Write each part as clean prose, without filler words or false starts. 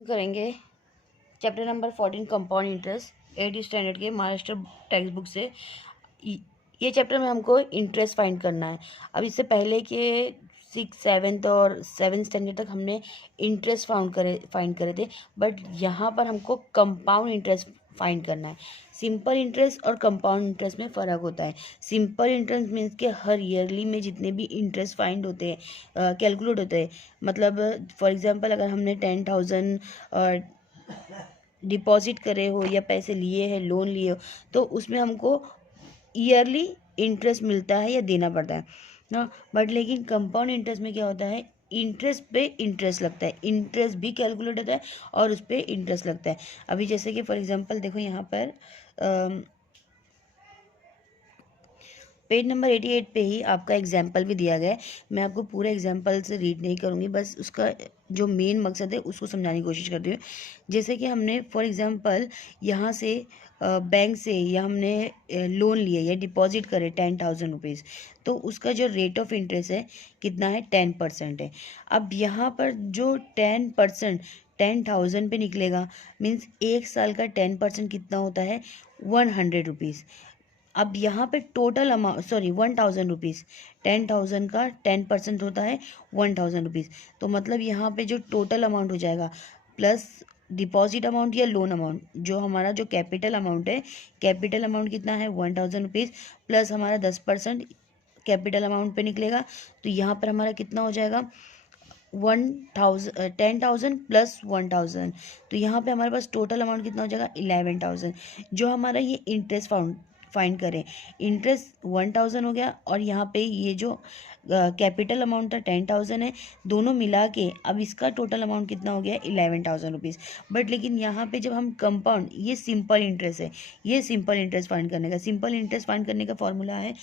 करेंगे chapter number 14 compound interest 8th standard के Maharashtra text book से। ये चैप्टर में हमको इंटरेस्ट फाइंड करना है। अब इससे पहले के 6th 7th और 7th स्टैंडर्ड तक हमने इंटरेस्ट फाइंड करे थे, बट यहाँ पर हमको कंपाउंड इंटरेस्ट फाइंड करना है। सिंपल इंटरेस्ट और कंपाउंड इंटरेस्ट में फ़र्क होता है। सिंपल इंटरेस्ट मीन्स के हर ईयरली में जितने भी इंटरेस्ट फाइंड होते हैं, कैलकुलेट होते हैं। मतलब फॉर एग्जांपल अगर हमने 10,000 डिपॉजिट करे हो या पैसे लिए हैं, लोन लिए हो, तो उसमें हमको ईयरली इंटरेस्ट मिलता है या देना पड़ता है ना। बट लेकिन कंपाउंड इंटरेस्ट में क्या होता है, इंटरेस्ट पे इंटरेस्ट लगता है, इंटरेस्ट भी कैलकुलेट होता है और उस पर इंटरेस्ट लगता है। अभी जैसे कि फॉर एग्जांपल देखो यहाँ पर पेज नंबर 88 पे ही आपका एग्जाम्पल भी दिया गया है। मैं आपको पूरे एग्जाम्पल से रीड नहीं करूँगी, बस उसका जो मेन मकसद है उसको समझाने की कोशिश करती हूँ। जैसे कि हमने फॉर एग्जांपल यहाँ से बैंक से या हमने लोन लिया या डिपॉजिट करे 10,000 रुपीज़, तो उसका जो रेट ऑफ इंटरेस्ट है कितना है, 10% है। अब यहाँ पर जो 10% 10,000 पे निकलेगा, मीन्स एक साल का 10% कितना होता है, 100 रुपीज़। अब यहाँ पे टोटल अमाउंट 1,000 रुपीज़, 10,000 का 10% होता है 1,000 रुपीज़। तो मतलब यहाँ पे जो टोटल अमाउंट हो जाएगा प्लस डिपॉजिट अमाउंट या लोन अमाउंट, जो हमारा जो कैपिटल अमाउंट है, कैपिटल अमाउंट कितना है 1,000 रुपीज़, प्लस हमारा 10% कैपिटल अमाउंट पे निकलेगा। तो यहाँ पर हमारा कितना हो जाएगा, 10,000 प्लस 1,000। तो यहाँ पे हमारे पास टोटल अमाउंट कितना हो जाएगा, 11,000। जो हमारा ये इंटरेस्ट फाइंड करें, इंटरेस्ट 1,000 हो गया और यहाँ पे ये जो कैपिटल अमाउंट था 10,000 है, दोनों मिला के अब इसका टोटल अमाउंट कितना हो गया, 11,000 रुपीज़। बट लेकिन यहाँ पे जब हम कंपाउंड, ये सिंपल इंटरेस्ट है, ये सिंपल इंटरेस्ट फाइंड करने का, सिंपल इंटरेस्ट फाइंड करने का फॉर्मूला है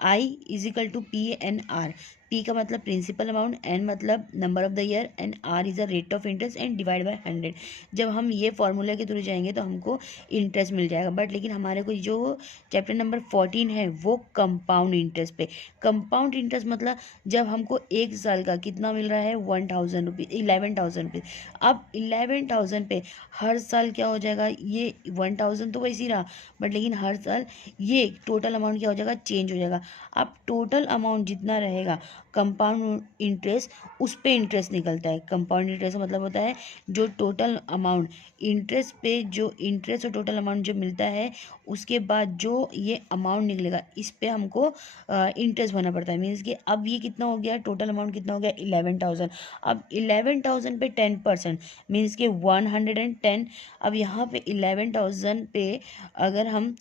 I = P/N/R। P का मतलब प्रिंसिपल अमाउंट, N मतलब number of the year and R is a rate of interest and divide by 100। जब हम ये फॉर्मूला के थ्रू जाएंगे तो हमको इंटरेस्ट मिल जाएगा। बट लेकिन हमारे को जो चैप्टर नंबर 14 है वो कंपाउंड इंटरेस्ट पे। कंपाउंड इंटरेस्ट मतलब जब हमको एक साल का कितना मिल रहा है, 1,000 रुपीज़, 11,000 रुपीज़। अब 11,000 पे हर साल क्या हो जाएगा, ये 1,000 तो वैसे ही रहा, बट लेकिन हर साल ये टोटल अमाउंट क्या हो जाएगा, चेंज हो जाएगा। अब टोटल अमाउंट जितना रहेगा कंपाउंड इंटरेस्ट, उस पे इंटरेस्ट निकलता है। कंपाउंड इंटरेस्ट का मतलब होता है जो टोटल अमाउंट इंटरेस्ट पे, जो इंटरेस्ट और टोटल अमाउंट जो मिलता है उसके बाद जो ये अमाउंट निकलेगा, इस पे हमको इंटरेस्ट भरना पड़ता है। मीन्स कि अब ये कितना हो गया, टोटल अमाउंट कितना हो गया, 11,000। अब 11,000 पे 10% मीन्स कि 110। अब यहाँ पे 11,000 पे अगर हम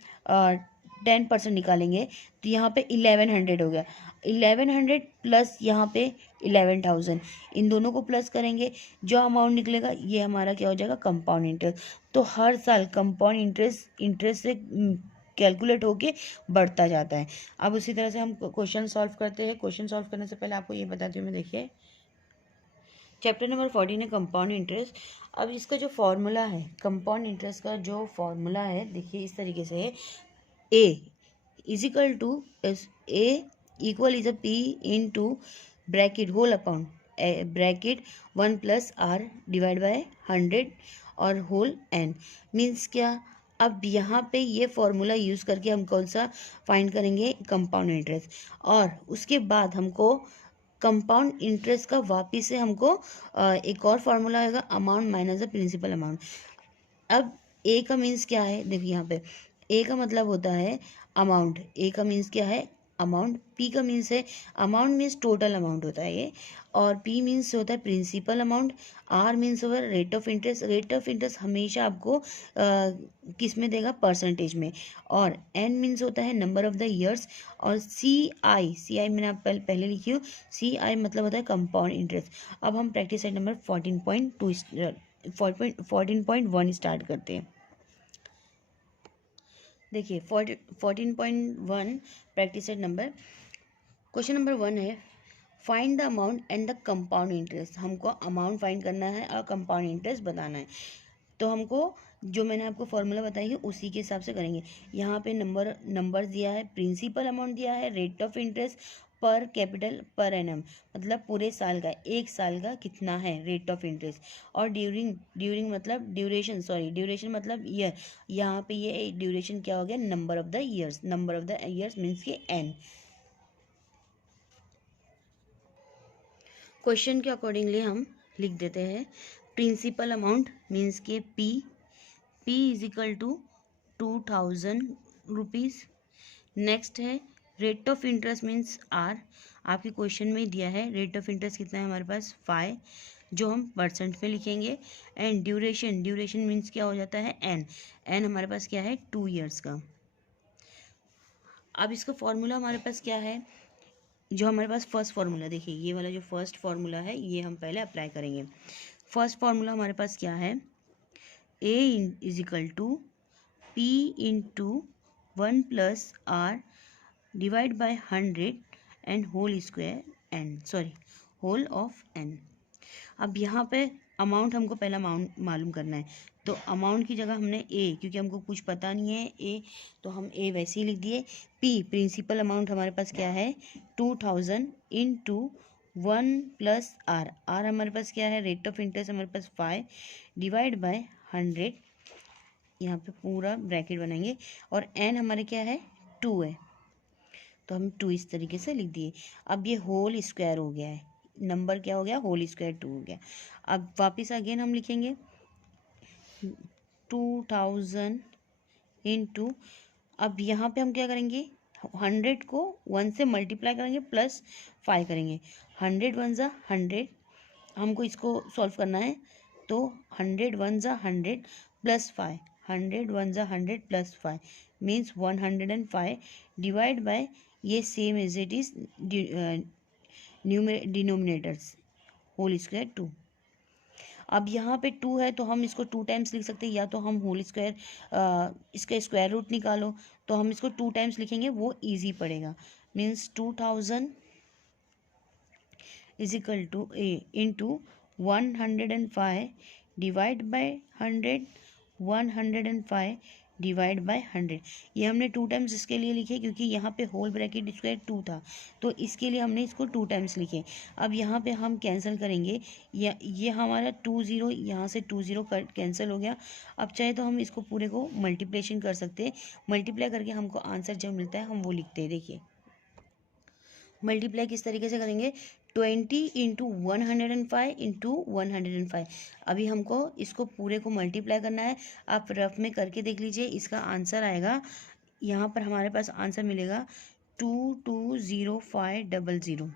10% निकालेंगे तो यहाँ पे 1,100 हो गया। 1,100 प्लस यहाँ पे 11,000, इन दोनों को प्लस करेंगे, जो अमाउंट निकलेगा ये हमारा क्या हो जाएगा, कंपाउंड इंटरेस्ट। तो हर साल कंपाउंड इंटरेस्ट से कैलकुलेट होके बढ़ता जाता है। अब उसी तरह से हम क्वेश्चन सॉल्व करते हैं। क्वेश्चन सॉल्व करने से पहले आपको ये बताती हूँ मैं, देखिए चैप्टर नंबर 14 है कंपाउंड इंटरेस्ट। अब इसका जो फॉर्मूला है, कंपाउंड इंटरेस्ट का जो फॉर्मूला है, देखिए इस तरीके से है, A equal is a P into bracket whole upon bracket 1 plus R divide by 100 और होल N। मीन्स क्या, अब यहाँ पे ये फॉर्मूला यूज़ करके हम कौन सा फाइंड करेंगे, कंपाउंड इंटरेस्ट। और उसके बाद हमको कंपाउंड इंटरेस्ट का वापिस से हमको एक और फार्मूला आएगा, amount minus the principal amount. अब ए का मीन्स क्या है, देखिए यहाँ पे ए का मतलब होता है अमाउंट, ए का मीन्स क्या है, अमाउंट। पी का मीन्स है, अमाउंट मीन्स टोटल अमाउंट होता है ये, और पी मीन्स होता है प्रिंसिपल अमाउंट। आर मीन्स होगा rate of interest. Rate of interest हमेशा आपको किस में देगा, परसेंटेज में। और एन मीन्स होता है नंबर ऑफ द ईयर्स। और सी आई मैंने आप पहले लिखी हूँ, सी आई मतलब होता है कंपाउंड इंटरेस्ट। अब हम प्रैक्टिस सेट नंबर 14.1 स्टार्ट करते हैं। देखिए 14.1 practice set number, question number 1 है, find the amount and the compound interest. हमको अमाउंट फाइंड करना है और कंपाउंड इंटरेस्ट बताना है। तो हमको जो मैंने आपको फॉर्मूला बताई है उसी के हिसाब से करेंगे। यहाँ पे नंबर दिया है, प्रिंसिपल अमाउंट दिया है, rate of interest, per capital per annum, मतलब पूरे साल का, एक साल का कितना है रेट ऑफ इंटरेस्ट। और ड्यूरिंग मतलब ड्यूरेशन, सॉरी ड्यूरेशन मतलब ईयर, यहाँ पे ये ड्यूरेशन क्या हो गया, number of the years, number of the years means के एन। क्वेश्चन के अकॉर्डिंगली हम लिख देते हैं प्रिंसिपल अमाउंट मीन्स के P is equal to 2000 rupees. Next है rate of interest means are, आपके क्वेश्चन में दिया है रेट ऑफ इंटरेस्ट कितना है हमारे पास 5, जो हम परसेंट में लिखेंगे। एंड ड्यूरेशन मीन्स क्या हो जाता है एन हमारे पास क्या है 2 ईयर्स का। अब इसका फॉर्मूला हमारे पास क्या है, जो हमारे पास फर्स्ट फार्मूला, देखिए ये वाला जो फर्स्ट फार्मूला है ये हम पहले अप्लाई करेंगे। फर्स्ट फार्मूला हमारे पास क्या है, A is equal to P into 1 plus R divide by 100 and whole square N, sorry whole of N. अब यहाँ पे अमाउंट हमको पहला अमाउंट मालूम करना है, तो अमाउंट की जगह हमने ए, क्योंकि हमको कुछ पता नहीं है ए, तो हम ए वैसे ही लिख दिए। पी प्रिंसिपल अमाउंट हमारे पास क्या है 2000 इंटू 1 प्लस आर हमारे पास क्या है रेट ऑफ इंटरेस्ट हमारे पास 5 डिवाइड बाय 100, यहाँ पे पूरा ब्रैकेट बनाएंगे, और एन हमारे क्या है 2 है, तो हम 2 इस तरीके से लिख दिए। अब ये होल स्क्वायर हो गया है, नंबर क्या हो गया होल स्क्वायर 2 हो गया। अब वापस अगेन हम लिखेंगे 2000 इंटू, अब यहाँ पे हम क्या करेंगे 100 को 1 से मल्टीप्लाई करेंगे प्लस 5 करेंगे, 100 1 ज़ा 100, हमको इसको सॉल्व करना है, तो 100 1 ज़ा 100 प्लस 5, 100 1 ज़ा 100 प्लस 5 मीन्स 105 डिवाइड बाय ये same as it is denominators whole square 2। अब यहाँ पे 2 है तो हम इसको 2 टाइम्स लिख सकते हैं, या तो हम होल स्क्वायर इसका स्क्वायर रूट निकालो, तो हम इसको 2 टाइम्स लिखेंगे वो इजी पड़ेगा। Means 2000 is equal to A into 105 divide by 100, 105 divide by 100। ये हमने 2 टाइम्स इसके लिए लिखे क्योंकि यहाँ पे होल ब्रैकेट स्क्वायर 2 था, तो इसके लिए हमने इसको 2 टाइम्स लिखे। अब यहाँ पे हम कैंसिल करेंगे, ये हमारा 2 0 यहाँ से 2 0 कैंसिल हो गया। अब चाहे तो हम इसको पूरे को मल्टीप्लिकेशन कर सकते हैं, मल्टीप्लाई करके हमको आंसर जब मिलता है हम वो लिखते हैं। देखिए मल्टीप्लाई किस तरीके से करेंगे, 20 इंटू 105 इंटू 105। अभी हमको इसको पूरे को मल्टीप्लाई करना है, आप रफ में करके देख लीजिए, इसका आंसर आएगा, यहाँ पर हमारे पास आंसर मिलेगा 220500।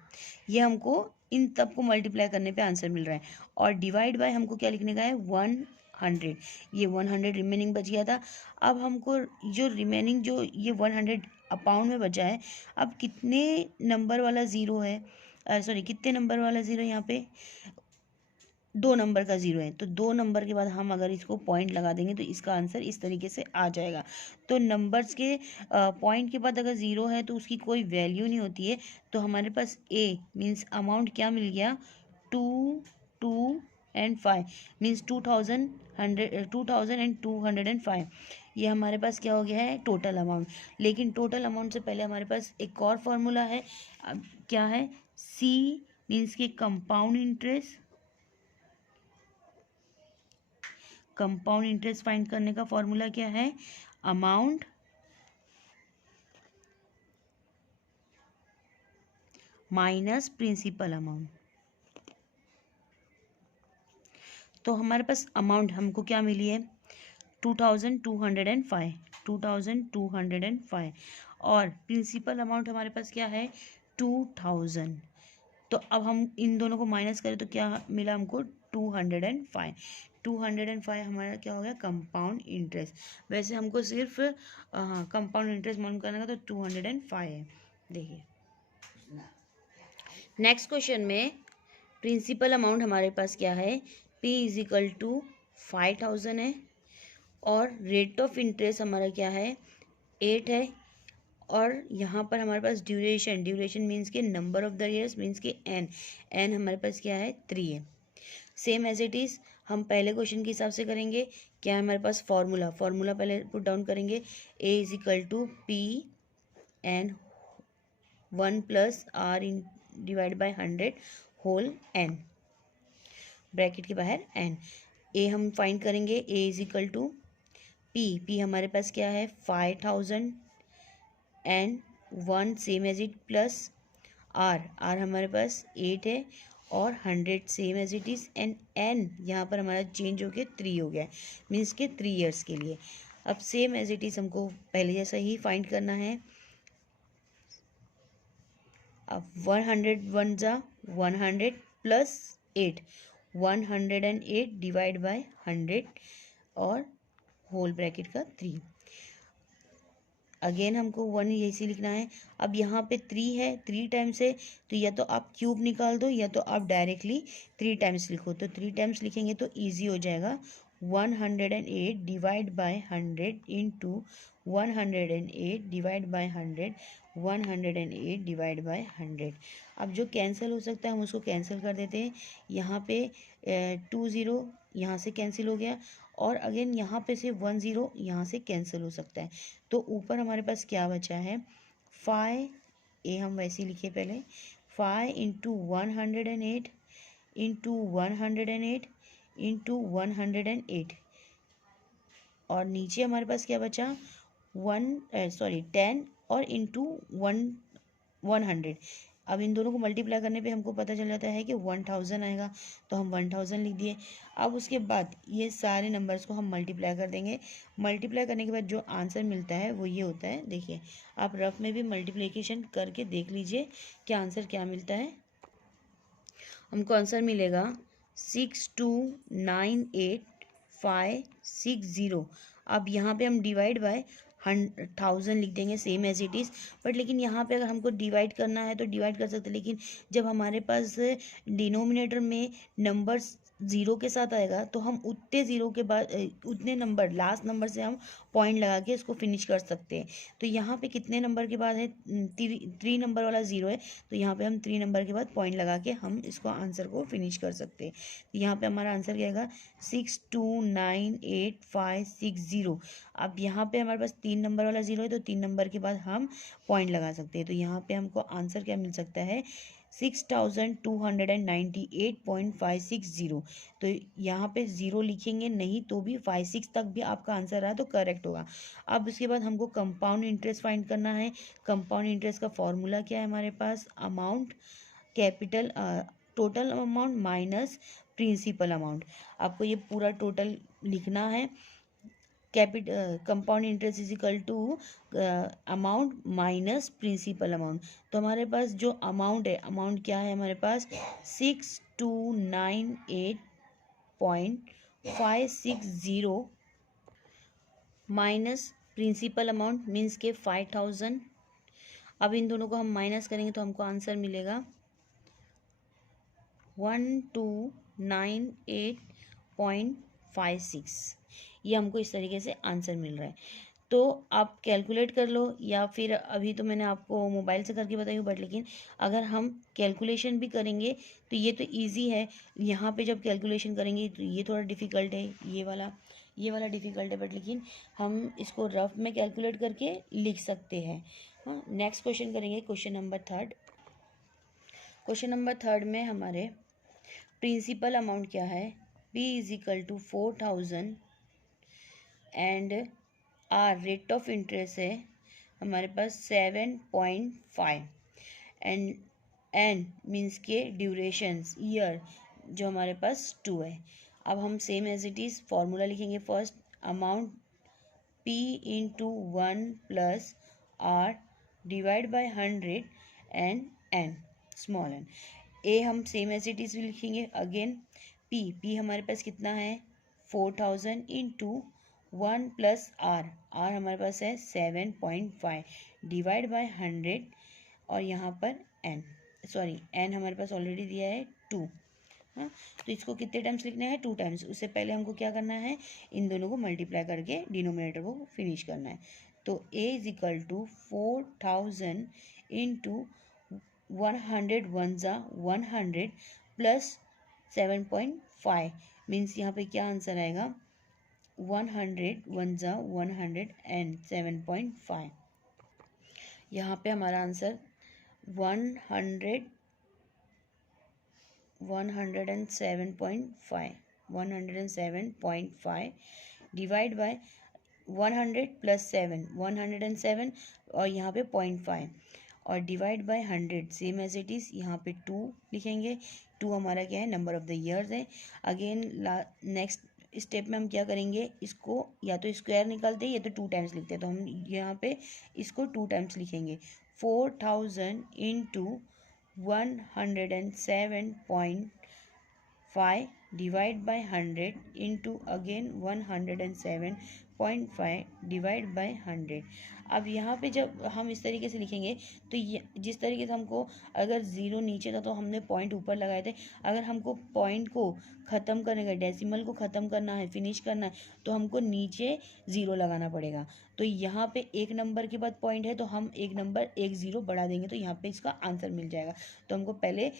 ये हमको इन तब को मल्टीप्लाई करने पे आंसर मिल रहा है, और डिवाइड बाय हमको क्या लिखने का है 100, ये 100 रिमेनिंग बच गया था। अब हमको जो रिमेनिंग जो ये 100 अपाउंड में बचा है, अब कितने नंबर वाला ज़ीरो है, सॉरी कितने नंबर वाला ज़ीरो, यहाँ पे 2 नंबर का ज़ीरो है, तो 2 नंबर के बाद हम अगर इसको पॉइंट लगा देंगे तो इसका आंसर इस तरीके से आ जाएगा। तो नंबर्स के पॉइंट के बाद अगर ज़ीरो है तो उसकी कोई वैल्यू नहीं होती है, तो हमारे पास ए मीन्स अमाउंट क्या मिल गया 2,205 मीन्स 2,205। ये हमारे पास क्या हो गया है टोटल अमाउंट। लेकिन टोटल अमाउंट से पहले हमारे पास एक और फॉर्मूला है, अब क्या है सी मीन्स के compound interest, compound interest find करने का फॉर्मूला क्या है अमाउंट माइनस प्रिंसिपल अमाउंट। तो हमारे पास अमाउंट हमको क्या मिली है 2205 और प्रिंसिपल अमाउंट हमारे पास क्या है 2000। तो अब हम इन दोनों को माइनस करें तो क्या मिला हमको 205 हमारा क्या हो गया कंपाउंड इंटरेस्ट। वैसे हमको सिर्फ कंपाउंड इंटरेस्ट मालूम करना का, तो 205 है। देखिए नेक्स्ट क्वेश्चन में प्रिंसिपल अमाउंट हमारे पास क्या है P इज इक्वल टू 5000 है, और रेट ऑफ इंटरेस्ट हमारा क्या है 8 है, और यहाँ पर हमारे पास ड्यूरेशन मीन्स के number of the years means के एन हमारे पास क्या है 3 है। सेम एज इट इज़ हम पहले क्वेश्चन के हिसाब से करेंगे। क्या है हमारे पास फॉर्मूला पहले पुट डाउन करेंगे, A is equal to P N 1 plus R in divide by 100 whole N, bracket के बाहर एन। ए हम फाइंड करेंगे, A is equal to P हमारे पास क्या है 5000 and 1 same as it plus R हमारे पास 8 है और 100 same as it is and N यहाँ पर हमारा चेंज हो गया 3 हो गया है, मीन्स के 3 ईयर्स के लिए। अब सेम एज इट इज़ हमको पहले जैसा ही फाइंड करना है। अब 100 वन जा 100 प्लस 8, 108 डिवाइड बाय 100 और होल ब्रैकेट का 3। अगेन हमको 1 ऐसे लिखना है। अब यहाँ पे 3 है, 3 टाइम्स है, तो या तो आप क्यूब निकाल दो या तो आप डायरेक्टली 3 टाइम्स लिखो। तो 3 टाइम्स लिखेंगे तो ईजी हो जाएगा। 108 divide by 100 into 108 divide by 100, 108 divide by 100। अब जो कैंसिल हो सकता है हम उसको कैंसिल कर देते हैं। यहाँ पे 2 ज़ीरो यहाँ से कैंसिल हो गया और अगेन यहाँ पे से 1 ज़ीरो यहाँ से कैंसिल हो सकता है। तो ऊपर हमारे पास क्या बचा है 5, ए हम वैसे ही लिखे पहले 5 इंटू 108 इंटू 108 इंटू 108 और नीचे हमारे पास क्या बचा 10 और इंटू 100। अब इन दोनों को मल्टीप्लाई करने पे हमको पता चल जाता है कि 1000 आएगा, तो हम 1000 लिख दिए। अब उसके बाद ये सारे नंबर्स को हम मल्टीप्लाई कर देंगे। मल्टीप्लाई करने के बाद जो आंसर मिलता है वो ये होता है। देखिए आप रफ में भी मल्टीप्लिकेशन करके देख लीजिए कि आंसर क्या मिलता है। हमको आंसर मिलेगा 6298,560। अब यहाँ पे हम डिवाइड बाय 1000 लिख देंगे same as it is. But लेकिन यहाँ पे अगर हमको डिवाइड करना है तो डिवाइड कर सकते हैं, लेकिन जब हमारे पास डिनोमिनेटर में नंबर्स ज़ीरो के साथ आएगा तो हम उतने ज़ीरो के बाद उतने नंबर लास्ट नंबर से हम पॉइंट लगा के इसको फिनिश कर सकते हैं। तो यहाँ पे कितने नंबर के बाद है 3 नंबर वाला ज़ीरो है, तो यहाँ पे हम 3 नंबर के बाद पॉइंट लगा के हम इसको आंसर को फिनिश कर सकते हैं। तो यहाँ पे हमारा आंसर क्या आएगा 6298,560। अब यहाँ पे हमारे पास 3 नंबर वाला ज़ीरो है तो 3 नंबर के बाद हम पॉइंट लगा सकते हैं। तो यहाँ पे हमको आंसर क्या मिल सकता है 6298.560। तो यहाँ पे ज़ीरो लिखेंगे नहीं तो भी 56 तक भी आपका आंसर आया तो करेक्ट होगा। अब उसके बाद हमको कंपाउंड इंटरेस्ट फाइंड करना है। कंपाउंड इंटरेस्ट का फॉर्मूला क्या है हमारे पास amount capital total amount minus principal amount. आपको ये पूरा टोटल लिखना है। Compound interest is equal to amount minus principal amount. तो हमारे पास जो अमाउंट है, अमाउंट क्या है हमारे पास 6298.560 माइनस प्रिंसिपल अमाउंट मीन्स के 5000। अब इन दोनों को हम माइनस करेंगे तो हमको आंसर मिलेगा 1298.56। ये हमको इस तरीके से आंसर मिल रहा है। तो आप कैलकुलेट कर लो या फिर अभी तो मैंने आपको मोबाइल से करके बताई हूँ, बट लेकिन अगर हम कैलकुलेशन भी करेंगे तो ये तो इजी है। यहाँ पे जब कैलकुलेशन करेंगे तो ये थोड़ा डिफ़िकल्ट है, ये वाला डिफ़िकल्ट है, बट लेकिन हम इसको रफ में कैलकुलेट करके लिख सकते हैं। हाँ, नेक्स्ट क्वेश्चन करेंगे क्वेश्चन नंबर 3। क्वेश्चन नंबर 3 में हमारे प्रिंसिपल अमाउंट क्या है P is equal to 4000 and R rate of interest है हमारे पास 7.5 एंड मीन्स के ड्यूरेशंस ईयर जो हमारे पास 2 है। अब हम same as it is formula लिखेंगे। First amount P into 1 plus R divide by 100 and N small N. A हम सेम एज इट इज़ लिखेंगे। अगेन पी हमारे पास कितना है 4000 इंटू 1 प्लस आर हमारे पास है 7.5 डिवाइड बाय 100 और यहाँ पर एन हमारे पास ऑलरेडी दिया है 2। हाँ, तो इसको कितने टाइम्स लिखना है 2 टाइम्स। उससे पहले हमको क्या करना है इन दोनों को मल्टीप्लाई करके डिनोमिनेटर को फिनिश करना है। तो A is equal to 4000 into 100 one ज़ा 100 प्लस 7.5 मीन्स यहाँ पे क्या आंसर आएगा 100 वन ज़ा 100 एंड 7.5। यहाँ पे हमारा आंसर 100 107.5 डिवाइड बाय 100 प्लस 7 107 और यहाँ पे 0.5 और divide by 100 same as it is यहाँ पे 2 लिखेंगे। 2 हमारा क्या है, नंबर ऑफ द ईयर्स है। अगेन नेक्स्ट स्टेप में हम क्या करेंगे, इसको या तो स्क्वायर निकालते हैं या तो 2 टाइम्स लिखते हैं। तो हम यहाँ पे इसको 2 टाइम्स लिखेंगे। 4000 into 107.5 divide by 100 into again 107.5 divide by 100। अब यहाँ पे जब हम इस तरीके से लिखेंगे तो ये जिस तरीके से हमको, अगर ज़ीरो नीचे था तो हमने पॉइंट ऊपर लगाए थे, अगर हमको पॉइंट को ख़त्म करने का, डेसिमल को ख़त्म करना है, फिनिश करना है, तो हमको नीचे ज़ीरो लगाना पड़ेगा। तो यहाँ पे एक नंबर के बाद पॉइंट है तो हम एक नंबर एक ज़ीरो बढ़ा देंगे तो यहाँ पे इसका आंसर मिल जाएगा। तो हमको पहले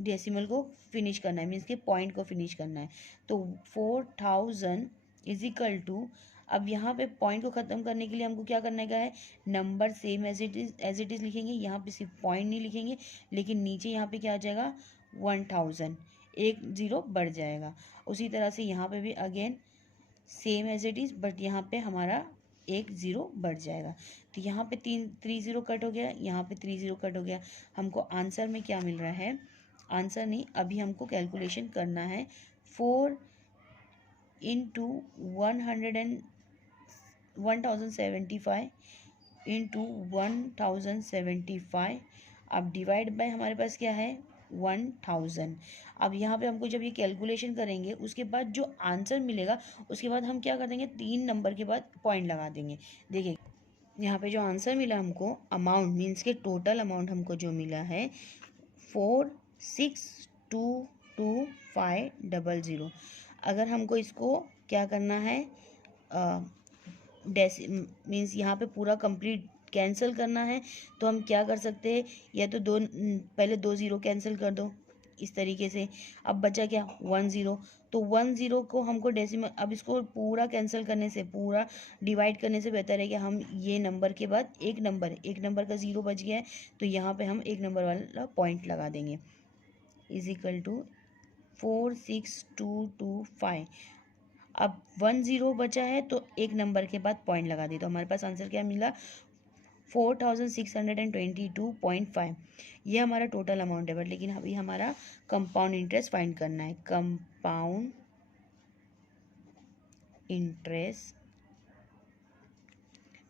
डेसिमल को फिनिश करना है, मीन्स के पॉइंट को फिनिश करना है। तो 4000 इज इक्वल टू, अब यहाँ पे पॉइंट को ख़त्म करने के लिए हमको क्या करने का है, number same as it is लिखेंगे। यहाँ पे सिर्फ पॉइंट नहीं लिखेंगे, लेकिन नीचे यहाँ पे क्या आ जाएगा 1000, एक ज़ीरो बढ़ जाएगा। उसी तरह से यहाँ पे भी again same as it is, but यहाँ पे हमारा एक ज़ीरो बढ़ जाएगा। तो यहाँ पे 3 ज़ीरो कट हो गया, यहाँ पे 3 ज़ीरो कट हो गया। हमको आंसर में क्या मिल रहा है, आंसर नहीं, अभी हमको कैलकुलेशन करना है। 4 इंटू 1075 इंटू 1075, अब डिवाइड बाय हमारे पास क्या है 1000। अब यहाँ पे हमको जब ये कैलकुलेशन करेंगे उसके बाद जो आंसर मिलेगा उसके बाद हम क्या कर देंगे, 3 नंबर के बाद पॉइंट लगा देंगे। देखिए यहाँ पे जो आंसर मिला हमको, अमाउंट मीन्स के टोटल अमाउंट हमको जो मिला है 462250। अगर हमको इसको क्या करना है, मीन्स यहाँ पे पूरा कंप्लीट कैंसिल करना है, तो हम क्या कर सकते हैं, या तो पहले 2 ज़ीरो कैंसिल कर दो इस तरीके से। अब बचा क्या 1 ज़ीरो, तो 1 ज़ीरो को हमको डेसिमल, अब इसको पूरा कैंसिल करने से, पूरा डिवाइड करने से बेहतर है कि हम ये नंबर के बाद एक नंबर का ज़ीरो बच गया है तो यहाँ पे हम एक नंबर वाला पॉइंट लगा देंगे। Is equal to 46225। अब 1 ज़ीरो बचा है तो एक नंबर के बाद पॉइंट लगा दी, तो हमारे पास आंसर क्या मिला 4622.5। ये हमारा टोटल अमाउंट है, बट लेकिन अभी हमारा कंपाउंड इंटरेस्ट फाइंड करना है। Compound interest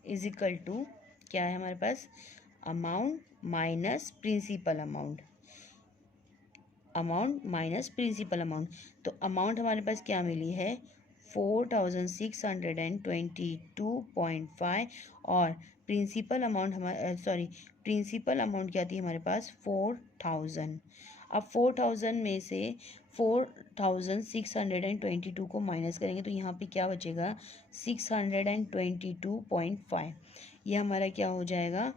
is equal to क्या है हमारे पास, amount minus principal amount, amount minus principal amount. तो अमाउंट हमारे पास क्या मिली है 4622.5 और प्रिंसिपल अमाउंट प्रिंसिपल अमाउंट क्या थी हमारे पास 4000। अब 4000 में से 4622 को माइनस करेंगे तो यहाँ पे क्या बचेगा 622.5। ये हमारा क्या हो जाएगा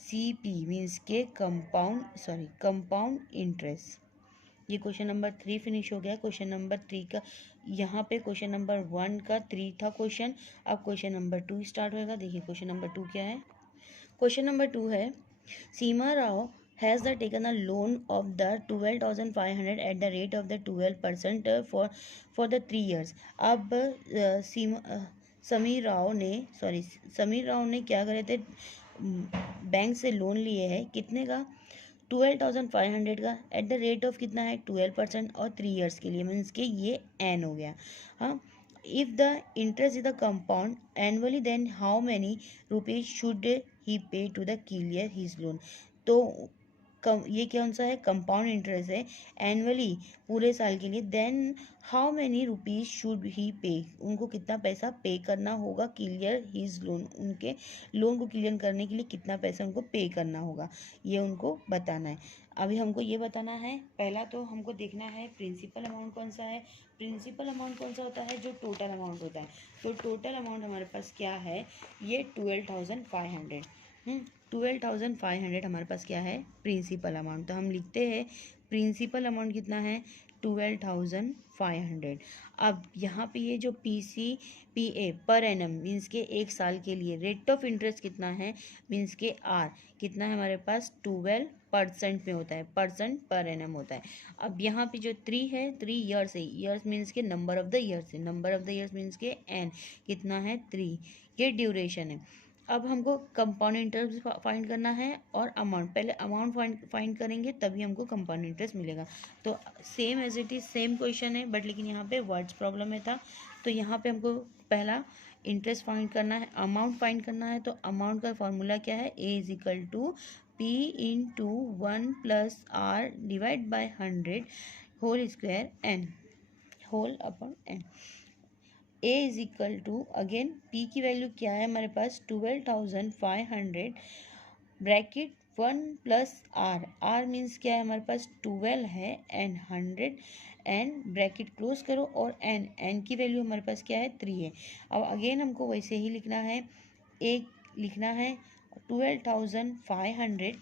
CP मीन्स के कंपाउंड इंटरेस्ट। ये क्वेश्चन नंबर 3 फिनिश हो गया। क्वेश्चन नंबर 3 का, यहाँ पे क्वेश्चन नंबर 1 का 3 था क्वेश्चन, अब क्वेश्चन नंबर 2 स्टार्ट होएगा। देखिए क्वेश्चन नंबर 2 क्या है। क्वेश्चन नंबर 2 है, Seema Rao has the taken a loan of the 12,500 at the rate of the 12% for the 3 years। अब समीर राव ने क्या करे थे, बैंक से लोन लिए है, कितने का 12,500 का, एट द रेट ऑफ कितना है 12% और 3 years के लिए, मीन्स के ये एन हो गया। हाँ, if the interest is the compound annually then how many rupees should he pay to the clear his loan. तो ये कौन सा है, कंपाउंड इंटरेस्ट है एनुअली पूरे साल के लिए। Then how many rupees should he pay, उनको कितना पैसा पे करना होगा, क्लियर हिज लोन, उनके लोन को क्लियर करने के लिए कितना पैसा उनको पे करना होगा, ये उनको बताना है। अभी हमको ये बताना है, पहला तो हमको देखना है प्रिंसिपल अमाउंट कौन सा है। प्रिंसिपल अमाउंट कौन सा होता है, जो टोटल अमाउंट होता है। तो टोटल अमाउंट हमारे पास क्या है, ये 12,500। 12,500 हमारे पास क्या है प्रिंसिपल अमाउंट। तो हम लिखते हैं प्रिंसिपल अमाउंट कितना है 12,500। अब यहाँ पे ये जो PCPA पर एनम मीन्स के एक साल के लिए रेट ऑफ इंटरेस्ट कितना है, मीन्स के आर कितना है हमारे पास 12% में होता है, परसेंट पर एनम होता है। अब यहाँ पे जो 3 है 3 ईयर्स है, ईयर्स मीन्स के नंबर ऑफ द ईयर्स है, number of the years means के एन कितना है 3, ये ड्यूरेशन है। अब हमको कंपाउंड इंटरेस्ट फाइंड करना है और अमाउंट, पहले अमाउंट फाइंड करेंगे तभी हमको कंपाउंड इंटरेस्ट मिलेगा। तो same as it is same question है, बट लेकिन यहाँ पे वर्ड्स प्रॉब्लम में था। तो यहाँ पे हमको पहला इंटरेस्ट फाइंड करना है, अमाउंट फाइंड करना है। तो अमाउंट का फॉर्मूला क्या है, A is equal to P into 1+r divide by 100 whole square N whole upon N. A is equal to again P की वैल्यू क्या है हमारे पास 12,500 ब्रैकेट 1+r, आर मीन्स क्या है हमारे पास 12 है एंड 100 एंड ब्रैकेट क्लोज करो और एन की वैल्यू हमारे पास क्या है 3 है। अब अगेन हमको वैसे ही लिखना है, एक लिखना है 12,500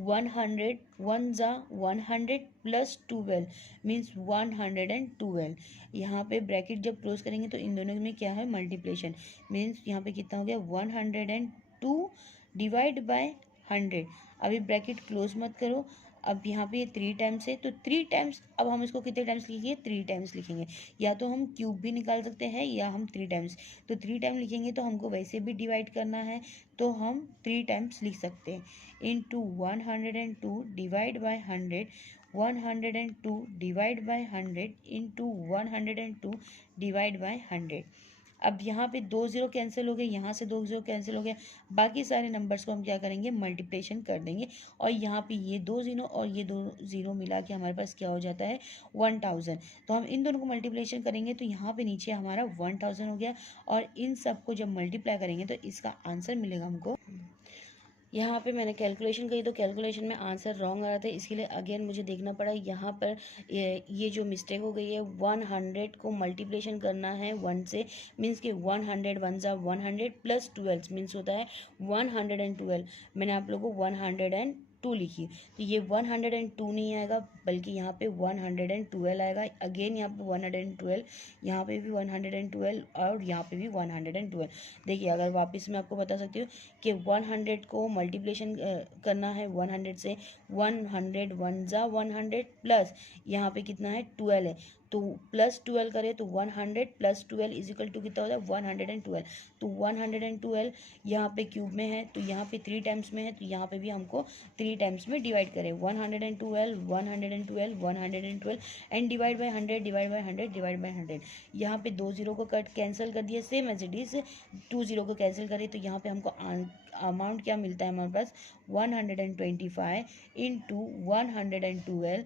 100 1 जा 100 प्लस 12 मीन्स 112। यहाँ पे ब्रैकेट जब क्लोज करेंगे तो इन दोनों में क्या है मल्टीप्लिकेशन, मीन्स यहाँ पे कितना हो गया 102 डिवाइड बाय 100। अभी ब्रैकेट क्लोज मत करो, अब यहाँ पे 3 टाइम्स है तो 3 टाइम्स, अब हम इसको कितने टाइम्स लिखेंगे 3 टाइम्स लिखेंगे, या तो हम क्यूब भी निकाल सकते हैं या हम 3 टाइम्स। तो 3 टाइम लिखेंगे तो हमको वैसे भी डिवाइड करना है तो हम 3 टाइम्स लिख सकते हैं, into 102 divide by 100, 102 divide by 100 into 102 divide by 100। अब यहाँ पे 2 0 कैंसिल हो गए, यहाँ से 2 0 कैंसिल हो गया, बाकी सारे नंबर्स को हम क्या करेंगे मल्टीप्लिकेशन कर देंगे और यहाँ पे ये 2 0 और ये 2 0 मिला के हमारे पास क्या हो जाता है 1000। तो हम इन दोनों को मल्टीप्लिकेशन करेंगे तो यहाँ पे नीचे हमारा 1000 हो गया और इन सबको जब मल्टीप्लाई करेंगे तो इसका आंसर मिलेगा हमको। यहाँ पे मैंने कैलकुलेशन करी तो कैलकुलेशन में आंसर रॉन्ग आ रहा था, इसके लिए अगेन मुझे देखना पड़ा। यहाँ पर ये जो मिस्टेक हो गई है 100 को मल्टीप्लिकेशन करना है 1 से, मीन्स कि 100 1 जा 100 प्लस 12 मीन्स होता है 112। मैंने आप लोगों को 102 लिखी तो ये 102 नहीं आएगा बल्कि यहाँ पे 112 आएगा। अगेन यहाँ पे 112, यहाँ पे भी 112 और यहाँ पे भी 112। देखिए अगर वापस मैं आपको बता सकती हूँ कि 100 को मल्टीप्लिकेशन करना है 100 से, 100 1 जा 100 प्लस यहाँ पे कितना है 12 है तो प्लस 12 करें तो 100 प्लस 12 इज इक्वल टू कितना होता है 112। तो 112 यहाँ पे क्यूब में है तो यहाँ पे 3 टाइम्स में है तो यहाँ पे भी हमको 3 टाइम्स में डिवाइड करें 112 112 112 and divide by 100 divide by 100 divide by 100। यहाँ पे 2 0 को कट कैंसिल कर दिए सेम एज इट इज, 2 0 को कैंसिल करें तो यहाँ पे हमको अमाउंट क्या मिलता है हमारे पास 125 इंटू 112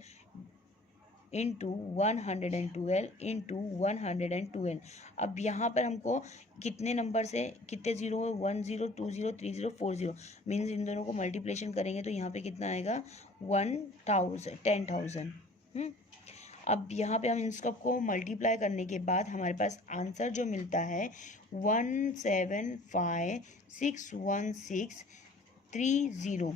इंटू 112 इंटू 112। अब यहाँ पर हमको कितने नंबर से कितने जीरो 1 0 2 0 3 0 4 0 मीन्स इन दोनों को मल्टीप्लिकेशन करेंगे तो यहाँ पे कितना आएगा 10,000। अब यहाँ पे हम इन सब को मल्टीप्लाई करने के बाद हमारे पास आंसर जो मिलता है 175,61630।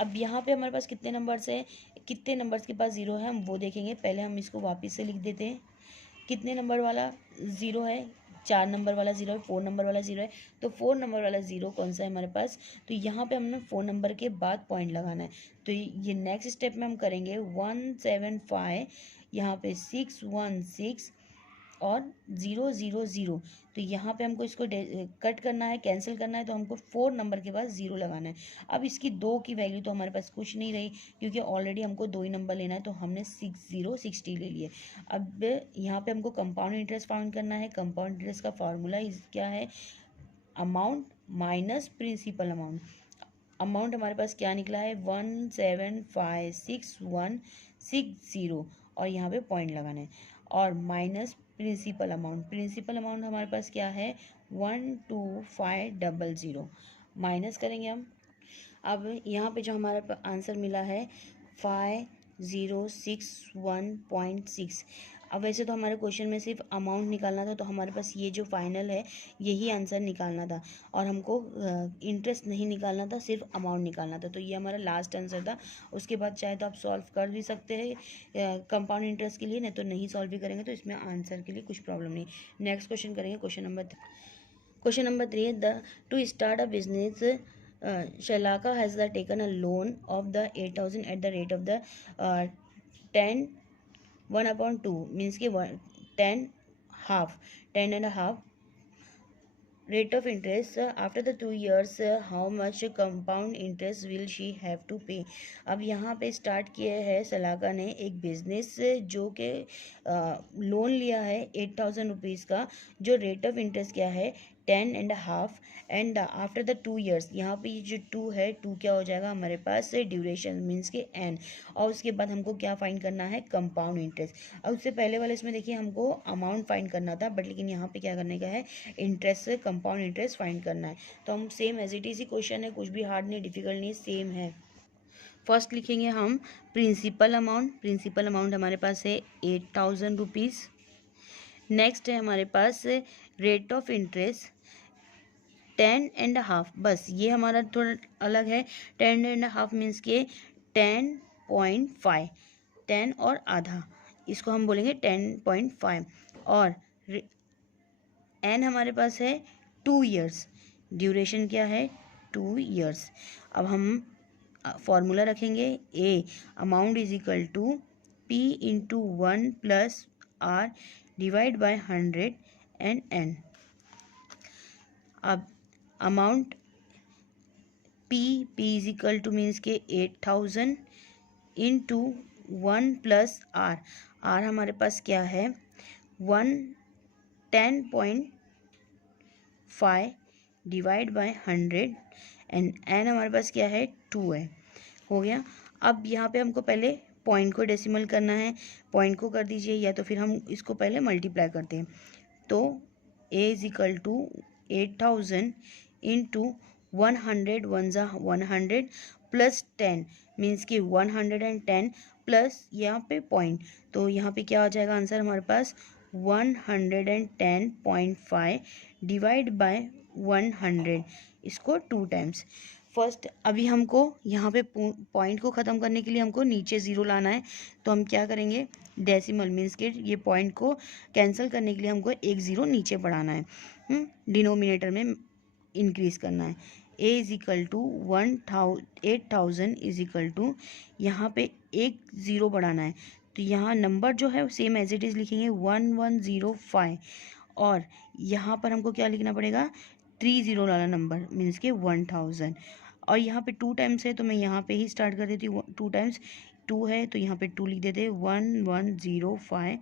अब यहाँ पे हमारे पास कितने नंबर्स है, कितने नंबर्स के पास ज़ीरो है हम वो देखेंगे। पहले हम इसको वापस से लिख देते हैं, कितने नंबर वाला ज़ीरो है 4 नंबर वाला ज़ीरो है, 4 नंबर वाला ज़ीरो है। तो 4 नंबर वाला ज़ीरो कौन सा है हमारे पास, तो यहाँ पे हमने 4 नंबर के बाद पॉइंट लगाना है। तो ये नेक्स्ट स्टेप में हम करेंगे 175 यहाँ पे 616 और 0 0 0। तो यहाँ पे हमको इसको कट करना है कैंसिल करना है तो हमको 4 नंबर के बाद 0 लगाना है। अब इसकी 2 की वैल्यू तो हमारे पास कुछ नहीं रही क्योंकि ऑलरेडी हमको 2 ही नंबर लेना है तो हमने 60 ले लिए। अब यहाँ पे हमको कंपाउंड इंटरेस्ट फाउंड करना है। कंपाउंड इंटरेस्ट का फार्मूला क्या है, amount minus principal amount. Amount हमारे पास क्या निकला है 1756160 और यहाँ पे पॉइंट लगाना है और minus principal amount. Principal amount हमारे पास क्या है 12500 माइनस करेंगे हम। अब यहाँ पे जो हमारा आंसर मिला है 5061.6। अब वैसे तो हमारे क्वेश्चन में सिर्फ अमाउंट निकालना था, तो हमारे पास ये जो फाइनल है यही आंसर निकालना था, और हमको इंटरेस्ट नहीं निकालना था, सिर्फ अमाउंट निकालना था। तो ये हमारा लास्ट आंसर था। उसके बाद चाहे तो आप सॉल्व कर भी सकते हैं कंपाउंड इंटरेस्ट के लिए, नहीं तो नहीं सॉल्व भी करेंगे तो इसमें आंसर के लिए कुछ प्रॉब्लम नहीं। नेक्स्ट क्वेश्चन करेंगे, क्वेश्चन नंबर 3 है to start a business Shalaka has taken a loan of the 8,000 at the rate of the 10 1/2 means कि 10 and a half rate of interest. After the 2 years how much compound interest will she have to pay? अब यहाँ पे start किया है सलाका ने एक business जो कि लोन लिया है 8,000 रुपीज़ का, जो रेट ऑफ इंटरेस्ट क्या है 10.5 एंड आफ्टर द 2 years, यहाँ पे ये जो 2 है 2 क्या हो जाएगा हमारे पास ड्यूरेशन मीन्स के n, और उसके बाद हमको क्या फाइंड करना है कंपाउंड इंटरेस्ट। और उससे पहले वाले इसमें देखिए हमको अमाउंट फाइंड करना था, बट लेकिन यहाँ पे क्या करने का है इंटरेस्ट कंपाउंड इंटरेस्ट फाइंड करना है। तो हम सेम एज इट इज ही क्वेश्चन है, कुछ भी हार्ड नहीं डिफिकल्ट नहीं, सेम है। फर्स्ट लिखेंगे हम प्रिंसिपल अमाउंट हमारे पास है 8,000 रुपीज़। नेक्स्ट है हमारे पास रेट ऑफ इंटरेस्ट 10.5, बस ये हमारा थोड़ा अलग है। 10.5 मीन्स के 10.5, 10 और आधा, इसको हम बोलेंगे 10.5। और एन हमारे पास है 2 years, ड्यूरेशन क्या है 2 years। अब हम फॉर्मूला रखेंगे A amount is equal to P into 1 plus R divide by 100 and N. अब amount P is equal to means के 8,000 इंटू 1 प्लस आर हमारे पास क्या है 10.5 डिवाइड बाय 100 एंड एन हमारे पास क्या है 2 है। हो गया। अब यहाँ पे हमको पहले पॉइंट को डेसिमल करना है, पॉइंट को कर दीजिए, या तो फिर हम इसको पहले मल्टीप्लाई करते हैं। तो A is equal to 8,000 into 100 1 ज़ा 100 प्लस 10 मीन्स कि 110 प्लस यहाँ पे पॉइंट, तो यहाँ पे क्या आ जाएगा आंसर हमारे पास 110.5 डिवाइड बाय 100, इसको 2 टाइम्स। फर्स्ट अभी हमको यहाँ पे पॉइंट को ख़त्म करने के लिए हमको नीचे ज़ीरो लाना है, तो हम क्या करेंगे डेसिमल मीन्स के ये पॉइंट को कैंसिल करने के लिए हमको एक ज़ीरो नीचे बढ़ाना है, डिनोमिनेटर में इंक्रीज़ करना है। A is equal to 8,000 is equal to यहाँ पे एक ज़ीरो बढ़ाना है, तो यहाँ नंबर जो है सेम एज इट इज़ लिखेंगे 1105, और यहाँ पर हमको क्या लिखना पड़ेगा 30 वाला नंबर मीन्स के 1000, और यहाँ पे 2 टाइम्स है तो मैं यहाँ पे ही स्टार्ट कर देती हूँ। 2 टाइम्स 2 है तो यहाँ पे 2 लिख देते 1105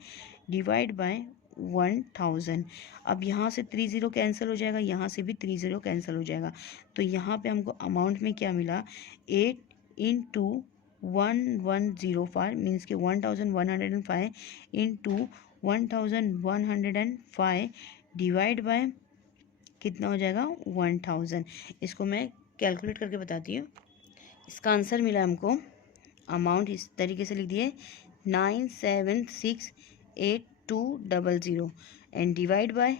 डिवाइड बाय 1000। अब यहाँ से 30 कैंसिल हो जाएगा, यहाँ से भी 30 कैंसिल हो जाएगा, तो यहाँ पे हमको अमाउंट में क्या मिला 8 इंटू 1105 मीन्स के 1105 इंटू 1105 डिवाइड बाय कितना हो जाएगा 1000। इसको मैं कैलकुलेट करके बताती हूँ। इसका आंसर मिला हमको, अमाउंट इस तरीके से लिख दिए 9768200 and divide by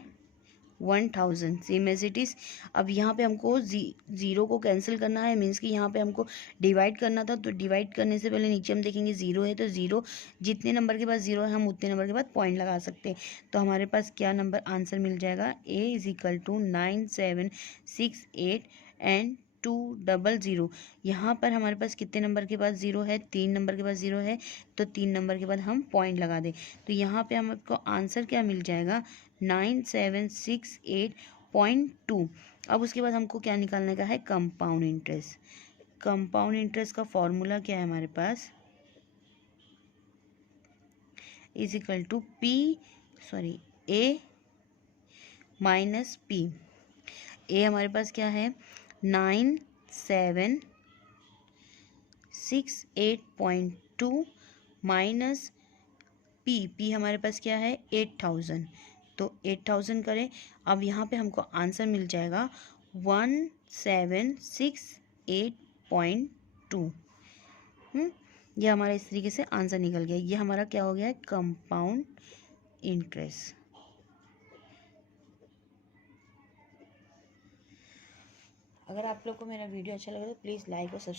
1000 same as it is. अब यहाँ पे हमको ज़ीरो को कैंसिल करना है मीन्स कि यहाँ पे हमको डिवाइड करना था, तो डिवाइड करने से पहले नीचे हम देखेंगे ज़ीरो है, तो ज़ीरो जितने नंबर के पास ज़ीरो है हम उतने नंबर के बाद पॉइंट लगा सकते हैं। तो हमारे पास क्या नंबर आंसर मिल जाएगा ए इज इक्वल टू 9768 एंड 200। यहाँ पर हमारे पास कितने नंबर के पास ज़ीरो है 3 नंबर के पास ज़ीरो है, तो 3 नंबर के बाद हम पॉइंट लगा दें, तो यहाँ पे हमको आंसर क्या मिल जाएगा 9768.2। अब उसके बाद हमको क्या निकालने का है कंपाउंड इंटरेस्ट। कंपाउंड इंटरेस्ट का फॉर्मूला क्या है हमारे पास is equal to A minus P. A हमारे पास क्या है 9768.2 माइनस पी हमारे पास क्या है 8,000, तो 8,000 करें। अब यहाँ पे हमको आंसर मिल जाएगा 1768.2। ये हमारा इस तरीके से आंसर निकल गया। ये हमारा क्या हो गया है, कंपाउंड इंटरेस्ट। अगर आप लोग को मेरा वीडियो अच्छा लगे तो प्लीज़ लाइक और सब्सक्राइब